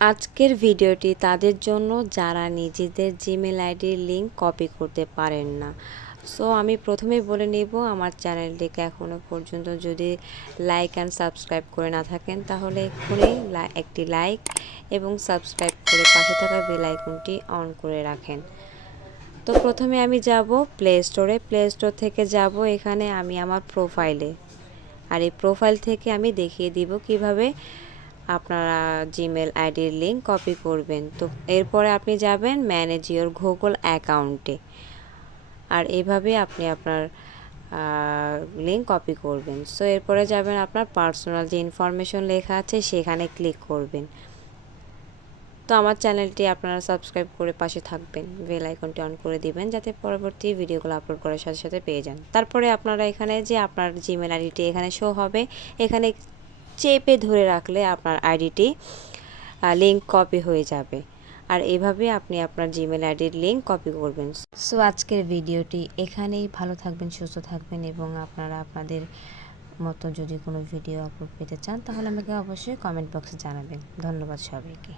আজকের ভিডিওটি তাদের জন্য যারা নিজেদের জিমেল আইডির লিঙ্ক কপি করতে পারেন না। সো আমি প্রথমেই বলে নেব, আমার চ্যানেলটিকে এখনও পর্যন্ত যদি লাইক অ্যান্ড সাবস্ক্রাইব করে না থাকেন তাহলে এক্ষুনি একটি লাইক এবং সাবস্ক্রাইব করে পাশে থাকা বেল আইকনটি অন করে রাখেন। তো প্রথমে আমি যাব প্লে স্টোরে। প্লে স্টোর থেকে যাব এখানে আমি আমার প্রোফাইলে, আর এই প্রোফাইল থেকে আমি দেখিয়ে দিব কিভাবে আপনারা জিমেল আইডির লিঙ্ক কপি করবেন। তো এরপরে আপনি যাবেন ম্যানেজ ইওর গুগল অ্যাকাউন্টে, আর এইভাবে আপনি আপনার লিঙ্ক কপি করবেন। সো এরপরে যাবেন আপনার পার্সোনাল যে ইনফরমেশন লেখা আছে সেখানে ক্লিক করবেন। তো আমার চ্যানেলটি আপনারা সাবস্ক্রাইব করে পাশে থাকবেন, বেল আইকনটি অন করে দিবেন যাতে পরবর্তী ভিডিওগুলো আপলোড করার সাথে সাথে পেয়ে যান। তারপরে আপনারা এখানে যে আপনার জিমেল আইডিটি এখানে শো হবে, এখানে চেপে ধরে রাখলে আপনার আইডিটি লিঙ্ক কপি হয়ে যাবে। আর এভাবে আপনি আপনার জিমেল আইডির লিঙ্ক কপি করবেন। সো আজকের ভিডিওটি এখানেই। ভালো থাকবেন, সুস্থ থাকবেন, এবং আপনারা আপনাদের মতো যদি কোনো ভিডিও আপলোড পেতে চান তাহলে আমাকে অবশ্যই কমেন্ট বক্সে জানাবেন। ধন্যবাদ সবাইকে।